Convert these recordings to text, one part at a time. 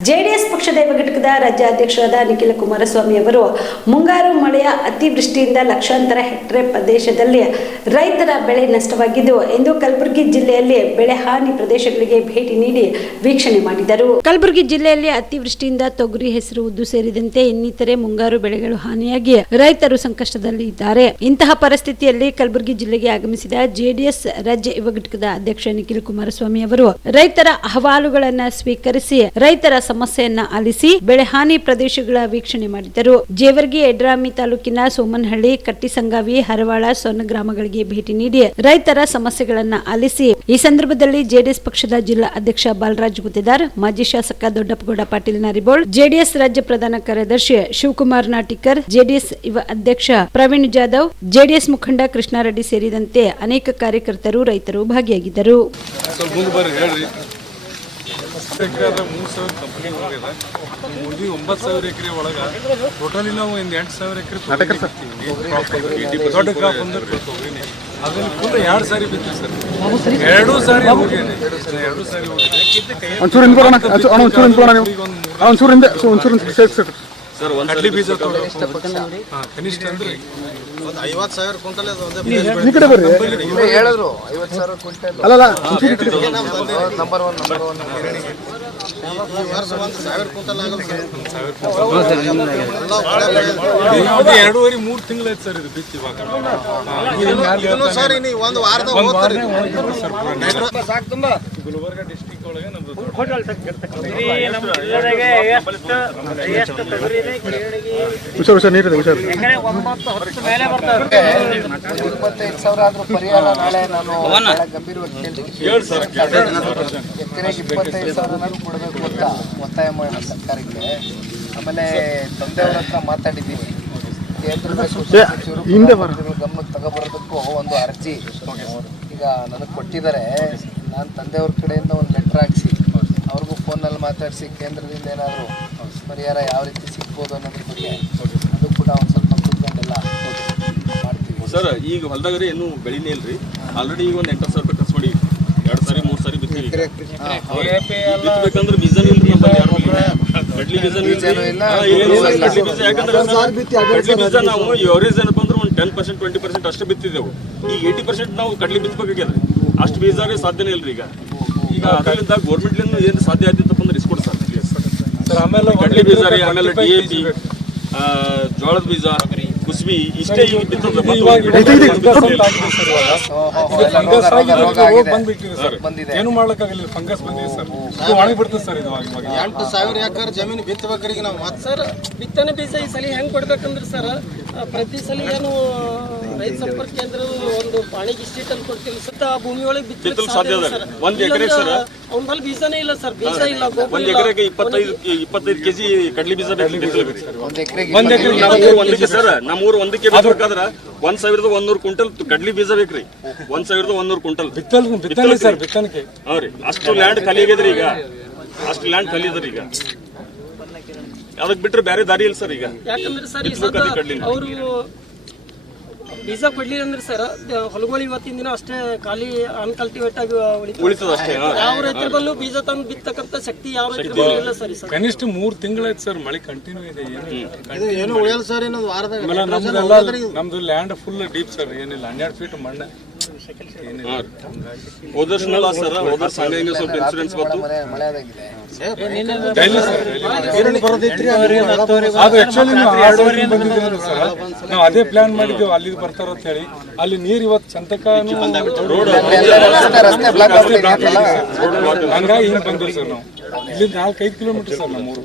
JDS ಪಕ್ಷದ ಘಟಕದ ರಾಜ್ಯಾಧ್ಯಕ್ಷರಾದ ನಿಖಿಲ ಕುಮಾರಸ್ವಾಮಿ ಅವರು ಮುಂಗಾರು ಮಳೆಯ ಅತಿವೃಷ್ಟಿಯಿಂದ ಲಕ್ಷಾಂತರ ಹೆಕ್ಟೇರ್ ಪ್ರದೇಶದಲ್ಲಿ ರೈತರ ಬೆಳೆ ನಷ್ಟವಾಗಿದ್ದು ಎಂದು ಕಲಬುರಗಿ ಜಿಲ್ಲೆಯಲ್ಲಿ ಬೆಳೆ ಹಾನಿ ಪ್ರದೇಶಗಳಿಗೆ ಭೇಟಿ ನೀಡಿ ವೀಕ್ಷಣೆ ಮಾಡಿದರು. ಕಲಬುರಗಿ ಜಿಲ್ಲೆಯಲ್ಲಿ ಅತಿವೃಷ್ಟಿಯಿಂದ ತೊಗರಿ ಹೆಸರು ಉದ್ದು ಸೇರಿದಂತೆ ಇನ್ನಿತರೆ ಮುಂಗಾರು ಬೆಳೆಗಳು ಹಾನಿಯಾಗಿ ರೈತರು ಸಂಕಷ್ಟದಲ್ಲಿ ಇದ್ದಾರೆ ಇಂತಹ ಪರಿಸ್ಥಿತಿಯಲ್ಲಿ ಕಲಬುರಗಿ ಜಿಲ್ಲೆಗೆ ಆಗಮಿಸಿದ ಜೆಡಿಎಸ್ ರಾಜ್ಯ ಯುವ ಅಧ್ಯಕ್ಷ ನಿಖಿಲ್ ಕುಮಾರಸ್ವಾಮಿ ಅವರು ರೈತರ ಅಹವಾಲುಗಳನ್ನು ಸ್ವೀಕರಿಸಿ ರೈತರ ಸಮಸ್ಯೆಯನ್ನ ಆಲಿಸಿ ಬೆಳೆಹಾನಿ ಪ್ರದೇಶಗಳ ವೀಕ್ಷಣೆ ಮಾಡಿದರು ಜೇವರ್ಗಿ ಯಡ್ರಾಮಿ ತಾಲೂಕಿನ ಸೋಮನಹಳ್ಳಿ ಕಟ್ಟಿಸಂಗಾವಿ, ಹರವಾಳ, ಸೊನ್ನ ಗ್ರಾಮಗಳಿಗೆ ಭೇಟಿ ನೀಡಿ ರೈತರ ಸಮಸ್ಯೆಗಳನ್ನ ಆಲಿಸಿ ಈ ಸಂದರ್ಭದಲ್ಲಿ ಜೆಡಿಎಸ್ ಪಕ್ಷದ ಜಿಲ್ಲಾ ಅಧ್ಯಕ್ಷ ಬಾಲರಾಜ್ ಗುತ್ತೇದಾರ್, ಮಾಜಿ ಶಾಸಕ ದೊಡ್ಡಪ್ಪಗೌಡ ಪಾಟೀಲ್ ನಾರಿಬೋಳ್, ಜೆಡಿಎಸ್ ರಾಜ್ಯ ಪ್ರಧಾನ ಕಾರ್ಯದರ್ಶಿ ಶಿವಕುಮಾರ್ ನಾಟಿಕರ್, ಜೆಡಿಎಸ್ ಯುವ ಅಧ್ಯಕ್ಷ ಪ್ರವೀಣ್ ಜಾಧವ್, ಜೆಡಿಎಸ್ ಮುಖಂಡ ಕೃಷ್ಣಾರೆಡ್ಡಿ ಸೇರಿದಂತೆ ಅನೇಕ ಕಾರ್ಯಕರ್ತರು ರೈತರು ಭಾಗಿಯಾಗಿದ್ದರು ಸ್ವಲ್ಪ ಮುಂದೆ ಬರ್ರಿ ಹೇಳ್ರಿ ಎಕರೆ ಮೂರು ಸಾವಿರ ಕಂಪ್ನಿ ಹೋಗಿದೆ. ಮುಂದೆ ಒಂಬತ್ತು ಸಾವಿರ ಎಕರೆ ಒಳಗೆ ಟೋಟಲಿ ನಾವು ಒಂದು ಎಂಟು ಸಾವಿರ ಎಕರೆ ದೊಡ್ಡ ಕ್ರಾಪ್ ಅಂದ್ರೆ ತೊಗರಿನೇ. ಅದನ್ನು ಫುಲ್ ಎರಡು ಸಾರಿ ಬಿತ್ತು ಸರ್. ಎರಡು ಸಾರಿ ಹೋಗೇನೆ ಎರಡು ಸಾರಿ ಹೋಗಿದೆ ಒಂಚೂರು ಹಿಂದೆ ಸೇರಿ ಒಂದು ಕಡ್ಲಿ ಬೀಜ ತೊಗೊಂಡು ಹಾಂ ಕನಿಷ್ಠ ಅಂದ್ರೆ ಐವತ್ತು ಸಾವಿರ ಕ್ವಿಂಟಲ್ ಅದು ಒಂದೇ ಈ ಕಡೆ ಬರ್ರಿ. ಹೇಳಿದ್ರು ಐವತ್ತು ಸಾವಿರ quintal. Number one number one ಈ ವರ್ಷ ಒಂದು ಸಾವಿರ ಕ್ವಿಂಟಲ್ ಆಗಲ್ಲ ಸರ್. ಇದು ಎರಡೂವರೆ ಮೂರು ತಿಂಗಳಾಯ್ತು ಸರ್ ಇದು ಬಿತ್ತಿ ಇವಾಗ. ಸರ್ ಇನ್ನು ಒಂದು ವಾರದ ಹೋಗ್ತಾರೆ. ಗುಲ್ಬರ್ಗ ಡಿಸ್ಟಿಕ್ ಒಳಗೆ ನಮ್ದು ದೊಡ್ಡ ಹುಷಾರು ಹುಷಾರು ನೀರಿದೆ ಹುಷಾರು. ಇಪ್ಪತ್ತೈದು ಸಾವಿರ ಆದ್ರೂ ಪರಿಹಾರ ನಾಳೆ ನಾನು ಗಂಭೀರವಾಗಿ ಎಕರೆಗೆ ಇಪ್ಪತ್ತೈದು ಕೊಡಬೇಕು ಅಂತ ಒತ್ತಾಯ ಮಾಡೋಣ ಸರ್ಕಾರಕ್ಕೆ. ಆಮೇಲೆ ತಂದೆಯವ್ರ ಹತ್ರ ಮಾತಾಡಿದ್ದೀನಿ. ಕೇಂದ್ರದ ಸಚಿವರು ಗಮನಕ್ಕೆ ತಗೊಬರೋದಕ್ಕೂ ಒಂದು ಅರ್ಜಿ. ಈಗ ನನಗೆ ಕೊಟ್ಟಿದ್ದಾರೆ ನಾನು ತಂದೆಯವ್ರ ಕಡೆಯಿಂದ ಒಂದು ಲೆಟ್ರ್ ಹಾಕ್ಸಿ ಅವ್ರಿಗೂ ಫೋನಲ್ಲಿ ಮಾತಾಡಿಸಿ ಕೇಂದ್ರದಿಂದ ಏನಾದರೂ ಪರಿಹಾರ ಯಾವ ರೀತಿ ಸಿಗ್ಬೋದು ಅನ್ನೋದ್ರ ಬಗ್ಗೆ ಅದು ಕೂಡ ಒಂದು ಸ್ವಲ್ಪ ಕುತ್ಕೊಂಡೆಲ್ಲ ಮಾಡ್ತೀವಿ. ಸರ್ ಈಗ ಹೊಲದಾಗ ರೀ ಏನು ಬೆಳಿನೇ ಇಲ್ರಿ. ಆಲ್ರೆಡಿ ಈಗ ಒಂದು ಎಂಟು ಸಾವಿರ ರೂಪಾಯಿ ಖರ್ಚು ಮಾಡಿ ಎರಡು ಸಾರಿ ಮೂರು ಸಾರಿ ಬಿತ್ತೀವಿ ಬಿತ್ತಬೇಕಂದ್ರೆ ಬೀಜನೂ ನಮ್ಮಲ್ಲಿ ಯಾರು ಕಡ್ಲಿ ಇಲ್ಲ, ಕಡ್ಲಿ ಬೀಜ ಯಾಕಂದ್ರೆ ಸರ್, ಕಡ್ಲಿ ಬೀಜ ನಾವು ಎವರೇಜ್ ಏನಪ್ಪ ಅಂದ್ರೆ ಟೆನ್ ಪರ್ಸೆಂಟ್ ಟ್ವೆಂಟಿ ಪರ್ಸೆಂಟ್ ಅಷ್ಟು ಬಿತ್ತಿದ್ದೆವು. ಈ ಏಯ್ಟಿ ಪರ್ಸೆಂಟ್ ನಾವು ಕಡ್ಲಿ ಬಿತ್ತಬೇಕಾಗ್ಯದ ಅಷ್ಟು ಬೀಜ ರೀ ಸಾಧ್ಯನೇ ಇಲ್ರಿ ಈಗ. ಈಗ ಅದರಿಂದ ಗೌರ್ಮೆಂಟ್ಲಿಂದ ಏನು ಸಾಧ್ಯ ಆಯ್ತಪ್ಪ ಅಂದ್ರೆ ಇಸ್ಕೊಡಿ ಸರ್. ಆಮೇಲೆ ಕಡ್ಲಿ ಬೀಜ ರೀ ಆಮೇಲೆ ಡಿ ಎ ಪಿ ಜೋಳದ ಬೀಜ ಕುಸ್ಬಿ ಇಷ್ಟೇ. ಏನು ಮಾಡ್ಲಿಕ್ಕಾಗಲಿಲ್ಲ ಫಂಗಸ್ ಬಂದಿದೆ ಸರ್. ಒಣಗಿ ಬಿಡ್ತದೆ ಸರ್. ಇದು ಎಂಟು ಸಾವಿರ ಎಕರೆ ಜಮೀನು ಬಿತ್ತಬೇಕ್ರಿಗೆ ನಾವು ಮತ್ತೆ ಸರ್? ಬಿತ್ತನೆ ಬೀಜ ಈ ಸಲ ಹೆಂಗ್ ಕೊಡ್ಬೇಕಂದ್ರೆ ಸರ್? ಪ್ರತಿ ಸಲ ಏನು ರೈತ ಸಂಪರ್ಕ ಕೇಂದ್ರ ಒಂದು ಪಾಣಿಗೆ ಇಷ್ಟಿಟ್ ಅಂತ ಕೊಡ್ತೀವಿ ಸುತ್ತ ಆ ಭೂಮಿ ಒಳಗೆ ಬಿತ್ತಲು ಸಾಧ್ಯ ಒಂದ್ ಎಕರೆಗೆ ಸರ್? ಅವ್ನ ಬೀಜನೇ ಇಲ್ಲ ಸರ್. ಬೀಜ ಇಲ್ಲ ಒಂದ್ ಎಕರೆಗೆ ಇಪ್ಪತ್ತೈದು ಇಪ್ಪತ್ತೈದು ಕೆಜಿ ಕಡ್ಲಿ ಬೀಜ ಸರ್. ಒಂದು ಎಕರೆಗೆ ಸರ್ ಎಕರೆ ನಮ್ಮೂರು ಒಂದಕ್ಕೆ ಬೇಕಾದ್ರೆ ಒಂದ್ ಸಾವಿರದ ಒಂದೂರು ಕ್ವಿಂಟಲ್ ಕಡ್ಲಿ ಬೀಜ ಬೇಕ್ರಿ. ಒಂದ್ ಸಾವಿರದ ಒಂದೂರು ಕ್ವಿಂಟಲ್. ಬಿತ್ತಲ್ ಬಿತ್ತನೆ ಸರ್ ಬಿತ್ತನಿಕೆ ಹಾ ರೀ. ಅಷ್ಟು ಲ್ಯಾಂಡ್ ಖಾಲಿ ಆಗ್ಯದ್ರಿ ಈಗ. ಅಷ್ಟು ಲ್ಯಾಂಡ್ ಖಾಲಿ ಅದ್ರಿ ಈಗ. ಅದಕ್ಕೆ ಬಿಟ್ರೆ ಬೇರೆ ದಾರಿ ಇಲ್ಲ ಸರ್ ಈಗ. ಯಾಕಂದ್ರೆ ಸರ್ ಈ ಅವರು ಬೀಜ ಕೊಡ್ಲಿಲ್ಲ ಅಂದ್ರೆ ಸರ್ ಹೊಲಗಳು ಇವತ್ತಿನ ದಿನ ಅಷ್ಟೇ ಖಾಲಿ ಅನ್ಕಲ್ಟಿವೇಟ್ ಆಗಿ ಉಳಿತದೆ. ಅಷ್ಟೇ. ಯಾವ ರೈತರ ಬಲ್ಲೂ ಬೀಜ ತಂದು ಬಿತ್ತಕ್ಕಂತ ಶಕ್ತಿ ಯಾವ ರೈತರ ಬಲ್ಲೂ ಇಲ್ಲ ಸರ್ ಕನಿಷ್ಠ ಮೂರ್ ತಿಂಗಳಾಯ್ತು ಸರ್ ಮಳೆ ಕಂಟಿನ್ಯೂ ಇದೆ ಏನು ಏನು ಉಳಿಯಲ್ಲ ಸರ್ ಇನ್ನೊಂದು ವಾರದಾಗ. ನಮ್ದು ಲ್ಯಾಂಡ್ ಫುಲ್ ಡೀಪ್ ಸರ್ ಏನಿಲ್ಲ. ಹನ್ನೆರಡು ಫೀಟ್ ಮಣ್ಣು. ಏನಿಲ್ಲ ಹೋದ ಸರ್ ಹೋದ ವರ್ಷ ಹಂಗಾಗಿ ಸ್ವಲ್ಪ ಇನ್ಸೂರೆನ್ಸ್ ಬಂತು ಅದು ಆಕ್ಚುಲಿ ನಾವು ಅದೇ ಪ್ಲಾನ್ ಮಾಡಿದ್ದೇವೆ ಅಲ್ಲಿಗೆ ಬರ್ತಾರ ಅಂತ ಹೇಳಿ ಅಲ್ಲಿ ನೀರು ಇವತ್ತು ಚಂತಕ ರೋಡ್ ರಸ್ತೆ ರಸ್ತೆ ಬ್ಲಾಕ್ ಆಗ್ಬಿಟ್ಟಿದೆಯಲ್ಲ ಹಂಗಾಗಿ ಹಿಂಗ್ ಬಂದಿವಿ ಸರ್ ನಾವು ಇಲ್ಲಿ ನಾಲ್ಕೈದು ಕಿಲೋಮೀಟರ್ ಸರ್ ನಮ್ಮೂರು.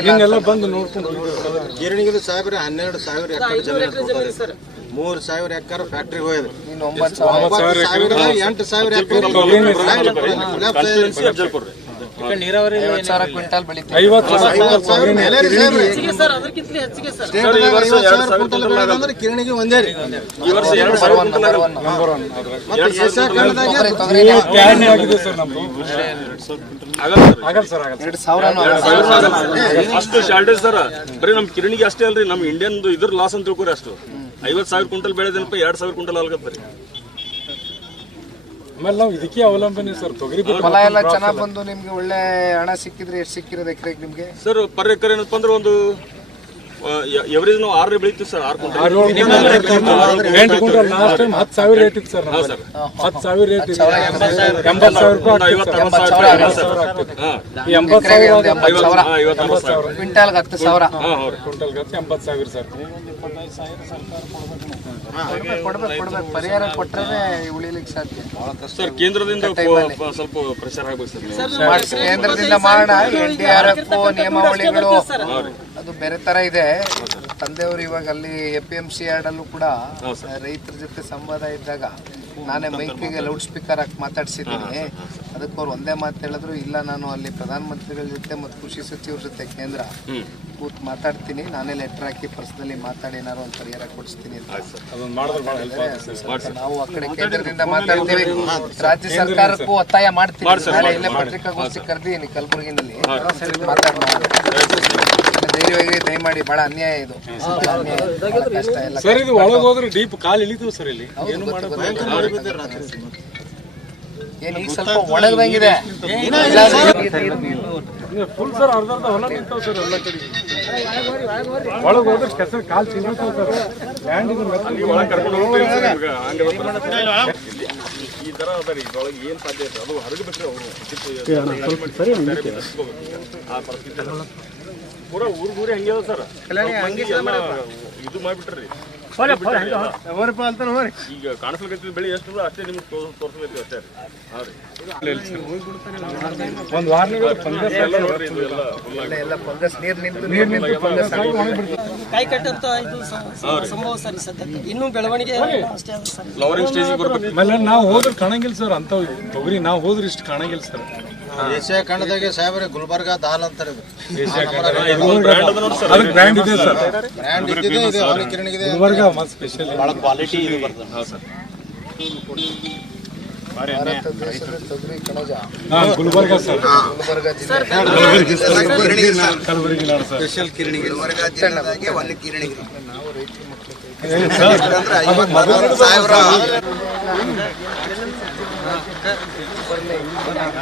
ಹಿಂಗೆಲ್ಲ ಬಂದು ನೋಡ್ಕೊಂಡು ಗಿರಣಿಗಿದು ಸಾವಿರ ಹನ್ನೆರಡು ಸಾವಿರ ಎಕರೆ ಜಮೀನು ಸರ್. ಮೂರು ಸಾವಿರ ಎಕರೆ ಫ್ಯಾಕ್ಟ್ರಿ ಸಾವಿರದ ಎಂಟು ಸಾವಿರ ಎಕರೆ ಕ್ವಿಂಟಲ್ ಬೆಳಿತೀವಿ. ಕಿರಣಿಗೆ ಒಂದೇ ರೀ. ಅಷ್ಟು ಶಾರ್ಟೇಜ್ ಸರ್. ಬರೀ ನಮ್ ಕಿರಣಿಗೆ ಅಷ್ಟೇ ಅಲ್ರಿ. ನಮ್ ಇಂಡಿಯನ್ ಇದ್ರ ಲಾಸ್ ಅಂತ ತಿಳ್ಕೊರಿ ಅಷ್ಟು. ಐವತ್ ಸಾವಿರ ಕ್ವಿಂಟಲ್ ಬೆಳೆದೇನಪ್ಪ? ಎರಡ್ ಸಾವಿರ ಕ್ವಿಂಟಲ್ ಆಗತ್ತೆ ಆಮೇಲೆ ನಾವು ಇದಕ್ಕೆ ಅವಲಂಬನೆ ಸರ್ ತೊಗರಿ ಬಿಟ್ಟು ಹೊಲ ಎಲ್ಲ ಚೆನ್ನಾಗಿ ಬಂದು ನಿಮ್ಗೆ ಒಳ್ಳೆ ಹಣ ಸಿಕ್ಕಿದ್ರೆ ಎಷ್ಟು ಸಿಕ್ಕಿರೋದು ಎಕರೆಗೆ ನಿಮ್ಗೆ? ಸರ್ ಪರ್ ಎಕರೆ ಏನಪ್ಪ ಅಂದ್ರೆ ಒಂದು ಎವರೇಜ್ ನಾವು ಆರು ಬೆಳಿತೀವಿ ಸರ್ ಆರು ಎಂಟು ಕ್ವಿಂಟಲ್ ಲಾಸ್ಟ್ ಟೈಮ್ ಹತ್ತು ಸಾವಿರ ರೇಟ್ ಇತ್ತು ಸರ್ ಹತ್ತು ಸಾವಿರ ರೇಟ್ ಇದೆ ಎಂಬತ್ತು ಸಾವಿರ. ರೂಪಾಯಿ ಆಗ್ತಿತ್ತು ಸರ್. ಸಾವಿರ ಎಂಬತ್ತು ಸಾವಿರ ಆಗ್ತಿತ್ತು. ಹಾ. ಈ ಎಂಬತ್ತು ಸಾವಿರ ಎಂಬತ್ತು ಸಾವಿರ. ಕ್ವಿಂಟಾಲ್ಗೆ ಹತ್ತು ಸಾವಿರ. ಹಾ ಹೌದು ಕ್ವಿಂಟಲ್ ಗತ್ತೆ ಎಂಬತ್ತು ಸಾವಿರ. ಸರ್ ಕೊಡ್ಬೇಕು ಕೊಡ್ಬೇಕು ಪರಿಹಾರ ಕೊಟ್ಟರೆ ಉಳಿಲಿಕ್ಕೆ ಸಾಧ್ಯ ಸರ್. ಕೇಂದ್ರದಿಂದ ಪ- ಸ್ವಲ್ಪ ಪ್ರೆಷರ್ ಆಗ್ಬೇಕು ಸರ್ ಕೇಂದ್ರದಿಂದ ಮಾಡೋಣ ಎನ್ ಡಿ ಆರ್ ಎಫ್ ನಿಯಮಾವಳಿಗಳು. ಅದು ಬೇರೆ ತರ ಇದೆ. ತಂದೆಯವರು ಇವಾಗ ಅಲ್ಲಿ ಎ ಪಿ ಎಂ ಸಿ ಅಲ್ಲೂ ಕೂಡ ರೈತರ ಜೊತೆ ಸಂವಾದ ಇದ್ದಾಗ ನಾನೇ ಮೈಕ್ರಿಗೆ ಲೌಡ್ ಸ್ಪೀಕರ್ ಹಾಕಿ ಮಾತಾಡ್ಸಿದ್ದೀನಿ. ಅದಕ್ಕೆ ಅವ್ರು ಒಂದೇ ಮಾತು ಹೇಳಿದ್ರು ಇಲ್ಲ ನಾನು ಅಲ್ಲಿ ಪ್ರಧಾನಮಂತ್ರಿಗಳ ಜೊತೆ ಮತ್ತು ಕೃಷಿ ಸಚಿವರ ಜೊತೆ ಕೇಂದ್ರ ಕೂತ್ ಮಾತಾಡ್ತೀನಿ. ನಾನೇ ಲೆಟರ್ ಹಾಕಿ ಪರ್ಸನಲಿ ಮಾತಾಡಿ ಏನಾರು ಒಂದು ಪರಿಹಾರ ಕೊಡಿಸ್ತೀನಿ ಅಂತ. ಅದನ್ನ ಮಾಡಿದ್ರೆ ಭಾಳ ಹೆಲ್ಪ್ ಆಗುತ್ತೆ ಸರ್. ನಾವು ಆ ಕಡೆ ಕೇಂದ್ರದಿಂದ ಮಾತಾಡ್ತೀವಿ. ರಾಜ್ಯ ಸರ್ಕಾರಕ್ಕೂ ಒತ್ತಾಯ ಮಾಡ್ತೀವಿ ಇಲ್ಲೇ ಪತ್ರಿಕಾಗೋಷ್ಠಿ ಕರೆದೀನಿ ಕಲಬುರಗಿನಲ್ಲಿ ಮಾತಾಡೋಣ ಧೈರ್ಯವಾಗಿ ದಯಮಾಡಿ ಬಹಳ ಅನ್ಯಾಯ ಇದು. ಅನ್ಯಾಯ, ಬಹಳ ಕಷ್ಟ ಎಲ್ಲ ಸರ್ ಇದು ಒಳಗೆ ಹೋದ್ರೆ ಡೀಪ್ ಕಾಲು ಇಳಿತು ಸರ್ ಇಲ್ಲಿ. ಏನು ಏನ್ ಈಗ ಸ್ವಲ್ಪ ಒಣಗ್ದಂಗಿದೆ. ಫುಲ್ ಸರ್ ಅರ್ಧ ಅರ್ಧ ಹೊಲ ನಿಂತಾವ ಸರ್ ಎಲ್ಲ ಕಡೆ. ಒಳಗೆ ಹೋದ್ರೆ ಕೆಸರು ಕಾಲು ಸರ್. ಲ್ಯಾಂಡ್? ಈ ತರ ಅದ ರೀ ಇದ್ರೊಳಗೆ ಏನ್ ಸಾಧ್ಯ ಐತೆ ಅದು ಹೊರಗೆ ಬಿಟ್ರೆ ಅವರು ಆ ಪರಿಸ್ಥಿತಿ. ಪೂರಾ ಊರು ಊರೇ ಹಂಗೆ ಅದ ಸರ್. ಇದು ಮಾಡ್ಬಿಟ್ರಿ. ಈಗ ಕಾಣಿಸ್ಲಿಕ್ಕೆ ಬೆಳಿ ಎಷ್ಟು ಅಷ್ಟೇ ನಿಮ್ಗೆ ತೋರಿಸ್ಬೇಕು ಅಷ್ಟೇ ಹಾ ರೀ. ಒಂದು ಕಾಯಿ ಕಟ್ಟಂತ ಇದು ಸಂಭವ ಸರ್ ಈ ಸದ್ಯಕ್ಕೆ. ಇನ್ನೂ ಬೆಳವಣಿಗೆ ಅಷ್ಟೇ ಫ್ಲವರಿಂಗ್ ಸ್ಟೇಜಿಗೆ ಬರ್ಬೇಕು. ಆಮೇಲೆ ನಾವು ಹೋದ್ರೆ ಕಾಣಂಗಿಲ್ಲ ಸರ್ ಅಂತ ತೊಗರಿ ನಾವು ಹೋದ್ರೆ ಇಷ್ಟು ಕಾಣಂಗಿಲ್ಲ ಸರ್. ಏಷ್ಯಾ ಖಂಡದಾಗೆ ಸಾಹೇಬ್ರೆ ಗುಲ್ಬರ್ಗ ದಾಲ್ ಅಂತಾರೆ ಇದು. Brand sir. ಇದೆ ಸರ್. ಬ್ರ್ಯಾಂಡ್ ಇದ್ದಿದೆ ಇದು ಅವಳಿ ಕಿರಣಿಗಿದೆ ಗುಲ್ಬರ್ಗ ಮತ್ತು ಸ್ಪೆಷಲ್ ತೊಗರಿ ಕಣಜ. ಹಾಂ ಗುಲ್ಬರ್ಗ ಸರ್. ಗುಲ್ಬರ್ಗ ಜಿಲ್ಲೆ. ಕಲಬುರಗಿ ನಾಡು ಸರ್. ಗೋಷ್ಠಿ ಮಾಡುವ ಈ ಸಂಸತ್ ಹೋಗ್ಬೋದು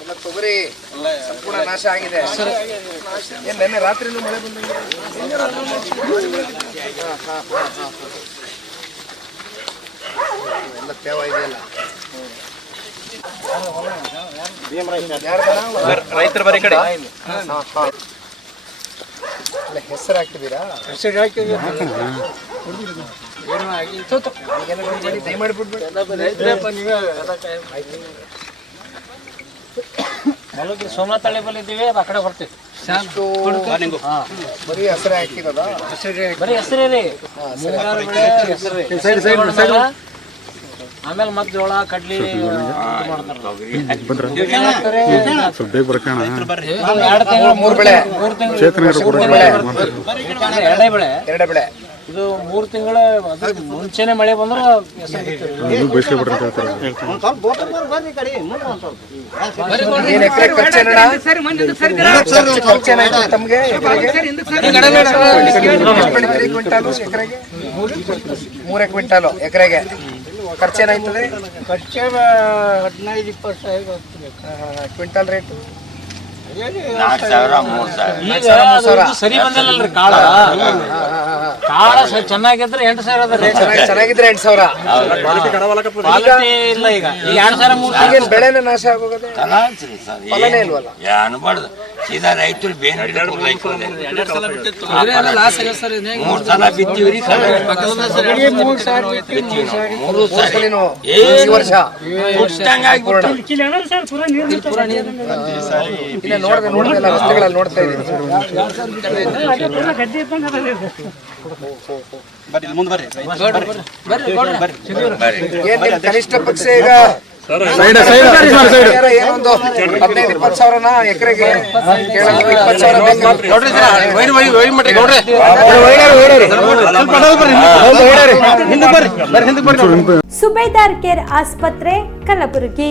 ಎಲ್ಲ ತೊಗರಿ ಸಂಪೂರ್ಣ ನಾಶ ಆಗಿದೆ ಏನ್ ನೆನ್ನೆ ರಾತ್ರಿನೂ ಮಳೆ ಬಂದಂಗೆ. ಎಲ್ಲ ತೇವ ಇದೆಯಲ್ಲ ರೈತರ ಬರೀ ಕಡೆ. ಹೆಸರು ಹಾಕಿದ್ದೀರಾ? ದಯಮಾಡಿ ಸೋಮನಾಥಳ್ಳಿ ಬಲ್ಲಿ ಇದ್ದೀವಿ ಆ ಕಡೆ ಬರ್ತೀವಿ. ಬರೀ ಹೆಸರೇ ಹಾಕಿರೋದ ಬರೀ ಹೆಸರೇ. ರೀ ಹೆಸರು ಆಮೇಲೆ ಮತ್ತೆ ಜೋಳ ಕಡ್ಲಿ ಸ್ವಲ್ಪ ಬೇಗ ಬರಕಣ ಎರಡು ತಿಂಗಳು ಮೂರು ಬೆಳೆ. ಮೂರು ತಿಂಗಳು ಎರಡೇ ಬೆಳೆ. ಎರಡೇ ಬೆಳೆ. ಇದು ಮೂರು ತಿಂಗಳ ಮುಂಚೆನೆ ಮಳೆ ಬಂದ್ರೆ ಬೇಸಿಗೆ ಬಿಡ್ರಿ ಅಂತ ಕ್ವಿಂಟಾಲು ಏನ್ ಎಕರೆ ಖರ್ಚೇನಣ್ಣ ಹದಿನೈದು ಇಪ್ಪತ್ತು ಸಾವಿರ ಕ್ವಿಂಟಲ್ ರೇಟು ಬೆಳಿತೀರಿ ಕ್ವಿಂಟಾಲು ಎಕರೆಗೆ ಮೂರೇ ಸಾವಿರ. ಈಗ ಅದು ಇದು ಸರಿ ಬಂದಿಲ್ಲಲ್ರಿ ಕಾಳ. ಕಾಳ ಚೆನ್ನಾಗಿದ್ರೆ ಎಂಟು ಸಾವಿರ ಅದ ರೇಟ್. ಚೆನ್ನಾಗಿ ಚೆನ್ನಾಗಿದ್ರೆ ಎಂಟು ಸಾವಿರ. ಕ್ವಾಲಿಟಿ ಇಲ್ಲ ಈಗ. ಈಗ ಎರಡು ಸಾವಿರ ಮೂರು ಸಾವಿರ. ಈಗೇನ್ ಬೆಳೆನೇ ನಾಶ ಆಗೋಗದೆ? ಫಲನೇ ಇಲ್ವಲ್ಲ? ಅನ್ಬಾರ್ದು. ಸೀದಾ ರೈತರು ಬೇನ್ ಸರ್ ಮೂರ್ ಸಲ ಬಿತ್ತೀವ್ರಿ ಮೂರು ಮೂರ್ ಸಲಿನೂ ಈ ವರ್ಷ. ಆಗ್ಬಿಟ್ಟು ಇಲ್ಲ ನೋಡ್ದೆ ನೋಡಿದೆ ಎಲ್ಲ ರಸ್ತೆಗಳಲ್ಲಿ ನೋಡ್ತಾ ಇದ್ದೀನಿ ಕನಿಷ್ಠ ಪಕ್ಷ ಈಗ ಏನೊಂದು ಹದಿನೈದು ಇಪ್ಪತ್ತು ಸಾವಿರನ ಎಕರೆಗೆ ಇಪ್ಪತ್ತು ಸಾವಿರ? ಸುಬೇದಾರ್ ಕೇರ್ ಆಸ್ಪತ್ರೆ ಕಲಬುರಗಿ